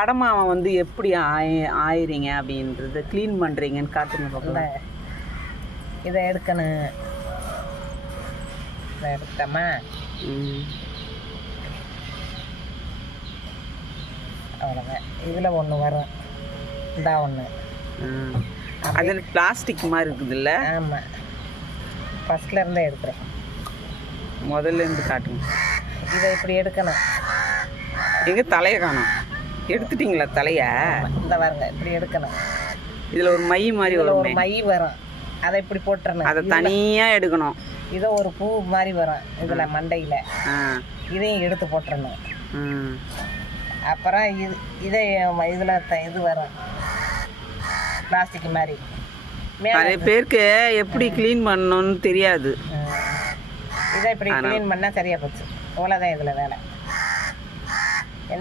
கடமாவை வந்து எப்படி ஆய ஆயிறீங்க அப்படின்றத க்ளீன் பண்ணுறீங்கன்னு காட்டுங்க பார்க்கலாம் இதை எடுக்கணும். இதை எடுத்தோமா. அவ்வளோதான் இதில் ஒன்று வரும். இந்தா ஒன்று ம். அது பிளாஸ்டிக் மாதிரி இருக்குதுல்ல? ஆமாம் ஃபஸ்ட்டில் இருந்தே எடுக்கிறேன் முதல்ல இருந்து காட்டுங்க. இதை இப்படி எடுக்கணும். எங்க தலையை காணோம்? எடுத்துட்டீங்களா தலைய? இந்த பாருங்க இப்படி எடுக்கணும். இதுல ஒரு மை மாதிரி இதில் ஒரு வரும். மை வரும். அதை இப்படி போட்டுறணும். அதை தனியா எடுக்கணும். இதோ ஒரு பூ மாதிரி வரும் இதில் மண்டையில். இதையும் எடுத்து போட்டுறணும். அப்புறம் இது இதை இதில் இது வரும். பிளாஸ்டிக் மாதிரி. நிறைய பேருக்கு எப்படி க்ளீன் பண்ணணும்னு தெரியாது. இதை இப்படி க்ளீன் பண்ணால் சரியாக போச்சு. இவ்வளோதான் இதில் வேலை.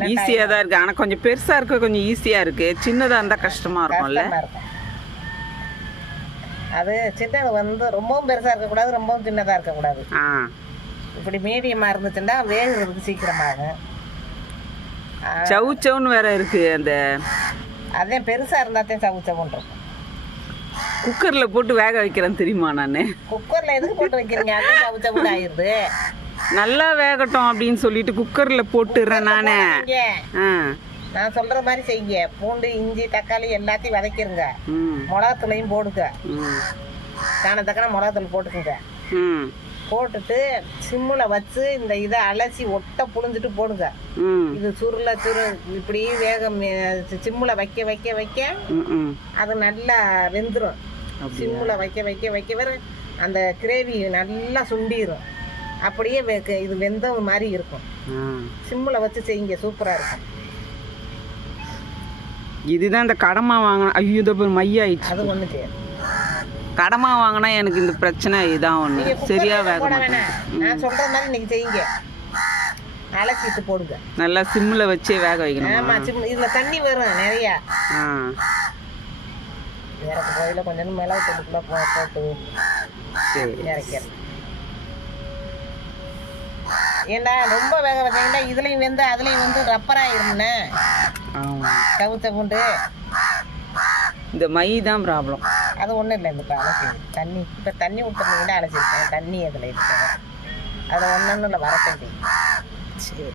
ஈஸியாக தான் இருக்கு. ஆனால் கொஞ்சம் பெருசா இருக்க கொஞ்சம் ஈஸியா இருக்கு. சின்னதா இருந்தா கஷ்டமா இருக்கும்ல. கஷ்டமாக இருக்கும். அது சின்னது வந்து ரொம்பவும் பெருசாக இருக்கக்கூடாது ரொம்பவும் சின்னதாக இருக்கக்கூடாது. ஆ. இப்படி மீடியமாக இருந்துச்சுன்னா வேகிறதுக்கு சீக்கிரமாகும் ஆ, சவு சவுன்னு வேற இருக்கு அந்த அதே பெருசாக இருந்தாத்தையும் சவு சவுன்னு இருக்கும். குக்கர்ல போட்டு வேக வைக்கிறேன் தெரியுமா நான்? குக்கரில் எதுக்கு போட்டு வைக்கிறீங்க? அதுவும் சவு சவுன்னு ஆயிடுது நல்லா வேகட்டும் அப்படின்னு சொல்லிட்டு குக்கர்ல போட்டுடுறேன் நானே. ஆ. நான் சொல்கிற மாதிரி செய்யுங்க. பூண்டு இஞ்சி தக்காளி எல்லாத்தையும் வதக்கிருங்க. ம். மிளகாத்தூளையும் போடுங்க. ம். தான தக்கன மிளகாத்தூள் போட்டுக்குங்க. ம். போட்டுட்டு சிம்மில் வச்சு இந்த இதை அலசி ஒட்ட புழிஞ்சிட்டு போடுங்க. ம். இது சுருள சுரு இப்படி வேகம் சிம்மில் வைக்க வைக்க வைக்க அது நல்லா வெந்துடும் சிம்மில் வைக்க வைக்க வைக்க வர அந்த கிரேவி நல்லா சுண்டிரும். அப்படியே இது வெந்த மாதிரி இருக்கும். சிம்மில் வச்சு செய்யுங்க சூப்பராக இருக்கும். இதுதான் இந்த கடமா வாங்கினா ஐயோ பாரு, மையாயிடுச்சு. அது ஒன்று செய்யும் கடமா வாங்கினா எனக்கு இந்த பிரச்சனை இதான் ஒன்று சரியா வேக நான் சொல்கிற மாதிரி இன்னைக்கு செய்யுங்க. அலசிட்டு போடுங்க. நல்லா சிம்மில் வச்சே வேக வைக்கணும்? ஆமாம் சிம் இதில் தண்ணி வரும் நிறையா. ஆ. இறக்கு போதில் கொஞ்சம் மிளகு போட்டு சரி. இறக்கிறேன் ஏண்டா ரொம்ப வேக வச்சீங்கன்னா இதுலேயும் வெந்து அதுலேயும் வந்து ரப்பராயிரும்ண்ணே ஆமாம் கவுத்த பூண்டு. இந்த மை தான் ப்ராப்ளம் அது ஒன்றும் இல்லை இந்த இப்போ அலசி தண்ணி இப்போ தண்ணி விட்டுருந்தீங்கன்னா அலசிருக்கேன் தண்ணி அதில் இருக்கேன் அதில் ஒன்று ஒன்றும் இல்லை செய்யும் சரி.